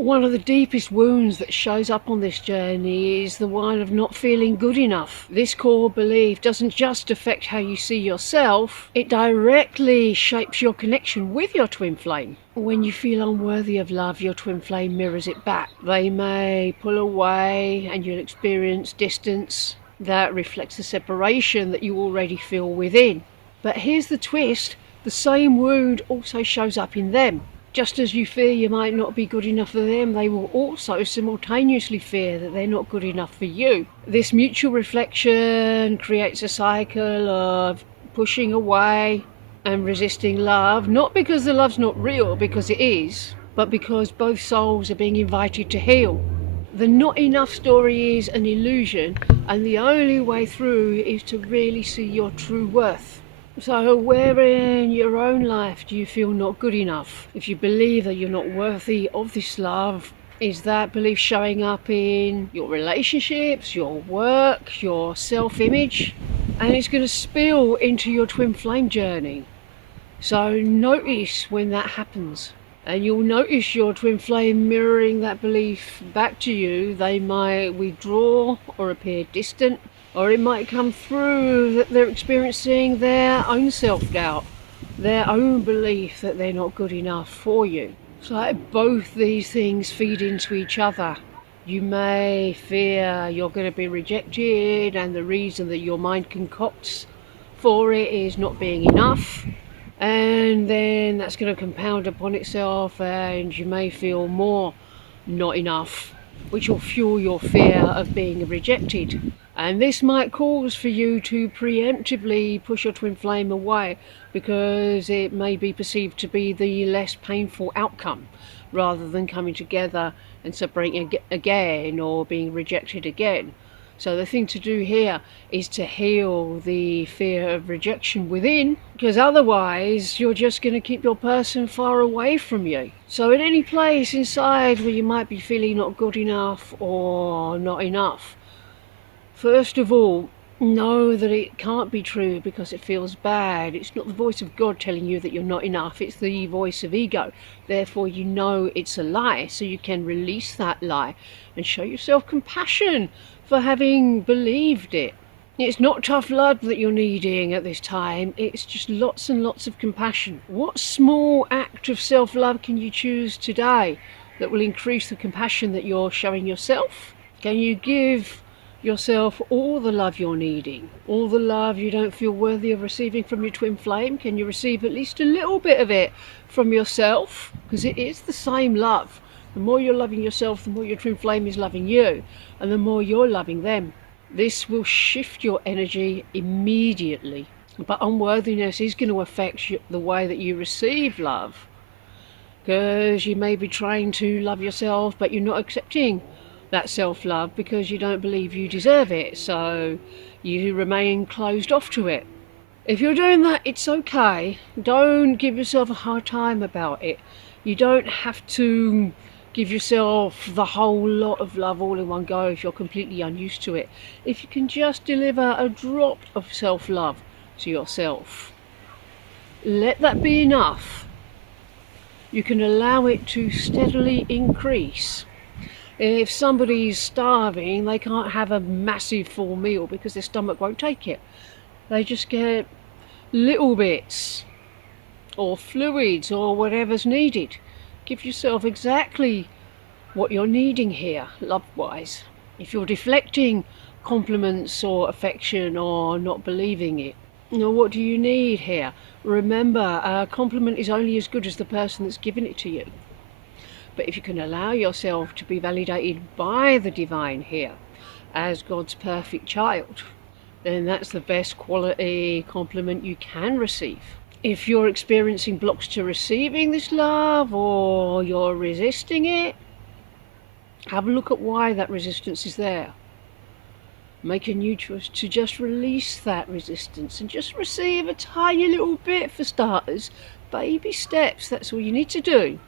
One of the deepest wounds that shows up on this journey is the one of not feeling good enough. This core belief doesn't just affect how you see yourself, it directly shapes your connection with your twin flame. When you feel unworthy of love, your twin flame mirrors it back. They may pull away and you'll experience distance that reflects the separation that you already feel within. But here's the twist, the same wound also shows up in them. Just as you fear you might not be good enough for them, they will also simultaneously fear that they're not good enough for you. This mutual reflection creates a cycle of pushing away and resisting love, not because the love's not real, because it is, but because both souls are being invited to heal. The not enough story is an illusion, and the only way through is to really see your true worth. So where in your own life do you feel not good enough? If you believe that you're not worthy of this love, is that belief showing up in your relationships, your work, your self-image? And it's going to spill into your twin flame journey. So notice when that happens. And you'll notice your twin flame mirroring that belief back to you. They might withdraw or appear distant, or it might come through that they're experiencing their own self-doubt, their own belief that they're not good enough for you. So both these things feed into each other. You may fear you're going to be rejected, and the reason that your mind concocts for it is not being enough. And then that's going to compound upon itself, and you may feel more not enough, which will fuel your fear of being rejected. And this might cause for you to preemptively push your twin flame away because it may be perceived to be the less painful outcome, rather than coming together and separating again or being rejected again. So the thing to do here is to heal the fear of rejection within, because otherwise you're just going to keep your person far away from you. So at any place inside where you might be feeling not good enough or not enough, first of all, know that it can't be true because it feels bad. It's not the voice of God telling you that you're not enough. It's the voice of ego. Therefore, you know it's a lie, so you can release that lie and show yourself compassion for having believed it. It's not tough love that you're needing at this time. It's just lots and lots of compassion. What small act of self-love can you choose today that will increase the compassion that you're showing yourself? Can you give yourself all the love you're needing, all the love you don't feel worthy of receiving from your twin flame? Can you receive at least a little bit of it from yourself? Because it is the same love. The more you're loving yourself, the more your twin flame is loving you, and the more you're loving them. This will shift your energy immediately. But unworthiness is going to affect the way that you receive love, because you may be trying to love yourself, but you're not accepting that self-love because you don't believe you deserve it, so you remain closed off to it. If you're doing that, it's okay. Don't give yourself a hard time about it. You don't have to give yourself the whole lot of love all in one go if you're completely unused to it. If you can just deliver a drop of self-love to yourself, let that be enough. You can allow it to steadily increase. If somebody's starving, they can't have a massive full meal because their stomach won't take it. They just get little bits or fluids or whatever's needed. Give yourself exactly what you're needing here, love-wise. If you're deflecting compliments or affection or not believing it, what do you need here? Remember, a compliment is only as good as the person that's giving it to you. But if you can allow yourself to be validated by the divine here as God's perfect child, then that's the best quality compliment you can receive. If you're experiencing blocks to receiving this love, or you're resisting it, have a look at why that resistance is there. Make a new choice to just release that resistance and just receive a tiny little bit for starters. Baby steps, that's all you need to do.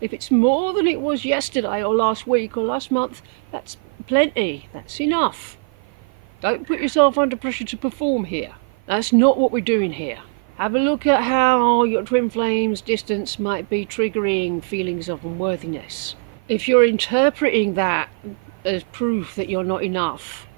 If it's more than it was yesterday or last week or last month, that's plenty, that's enough. Don't put yourself under pressure to perform here. That's not what we're doing here. Have a look at how your twin flame's distance might be triggering feelings of unworthiness. If you're interpreting that as proof that you're not enough,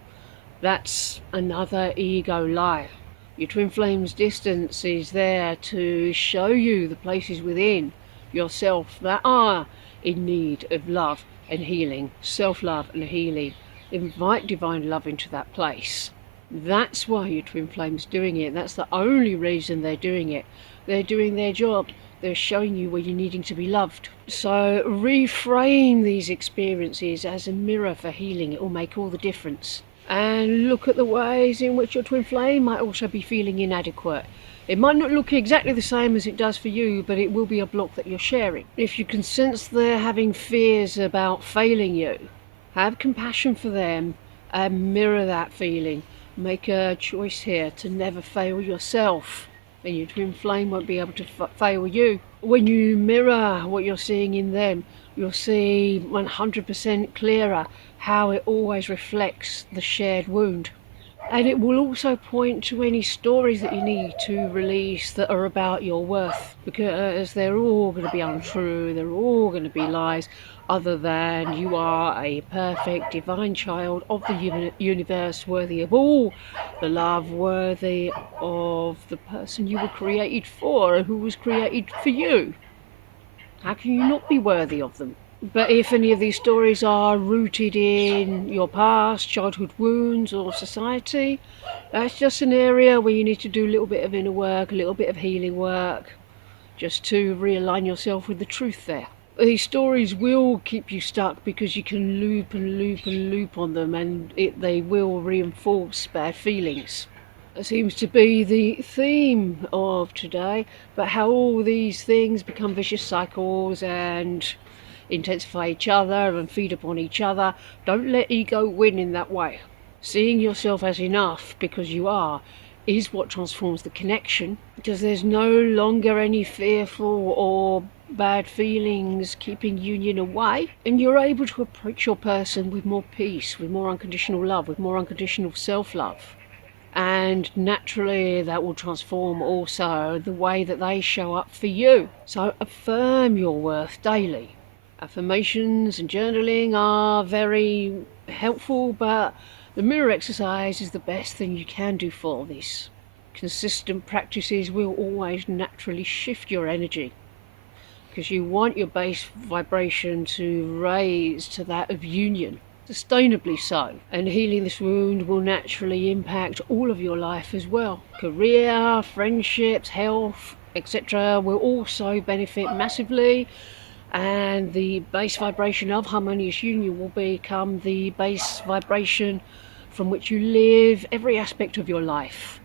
that's another ego lie. Your twin flame's distance is there to show you the places within yourself that are in need of love and healing, self-love and healing. Invite divine love into that place. That's why your twin flame's doing it. That's the only reason they're doing it. They're doing their job. They're showing you where you're needing to be loved. So reframe these experiences as a mirror for healing. It will make all the difference. And look at the ways in which your twin flame might also be feeling inadequate. It might not look exactly the same as it does for you, but it will be a block that you're sharing. If you can sense they're having fears about failing you, have compassion for them and mirror that feeling. Make a choice here to never fail yourself, and your twin flame won't be able to fail you. When you mirror what you're seeing in them, you'll see 100% clearer how it always reflects the shared wound. And it will also point to any stories that you need to release that are about your worth, because they're all going to be untrue, they're all going to be lies, other than you are a perfect divine child of the universe, worthy of all the love, worthy of the person you were created for and who was created for you. How can you not be worthy of them? But if any of these stories are rooted in your past, childhood wounds or society, that's just an area where you need to do a little bit of inner work, a little bit of healing work, just to realign yourself with the truth there. These stories will keep you stuck because you can loop and loop and loop on them, and they will reinforce bad feelings. That seems to be the theme of today, but how all these things become vicious cycles and intensify each other and feed upon each other. Don't let ego win in that way. Seeing yourself as enough, because you are, is what transforms the connection, because there's no longer any fearful or bad feelings keeping union away, and you're able to approach your person with more peace, with more unconditional love, with more unconditional self-love. And naturally that will transform also the way that they show up for you. So affirm your worth daily. Affirmations and journaling are very helpful, but the mirror exercise is the best thing you can do for this. Consistent practices will always naturally shift your energy, because you want your base vibration to raise to that of union, sustainably so. And healing this wound will naturally impact all of your life as well. Career, friendships, health, etc. will also benefit massively, and the base vibration of harmonious union will become the base vibration from which you live every aspect of your life.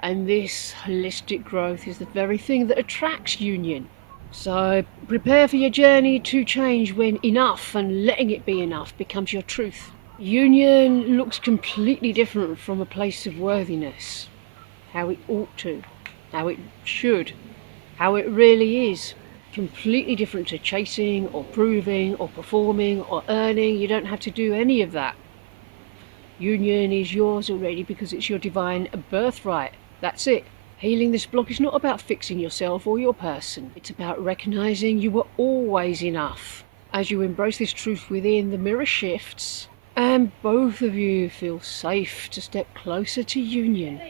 And this holistic growth is the very thing that attracts union. So prepare for your journey to change when enough and letting it be enough becomes your truth. Union looks completely different from a place of worthiness. How it ought to, how it should, how it really is. Completely different to chasing or proving or performing or earning. You don't have to do any of that. Union is yours already because it's your divine birthright. That's it. Healing this block is not about fixing yourself or your person. It's about recognizing you were always enough. As you embrace this truth within, the mirror shifts and both of you feel safe to step closer to union.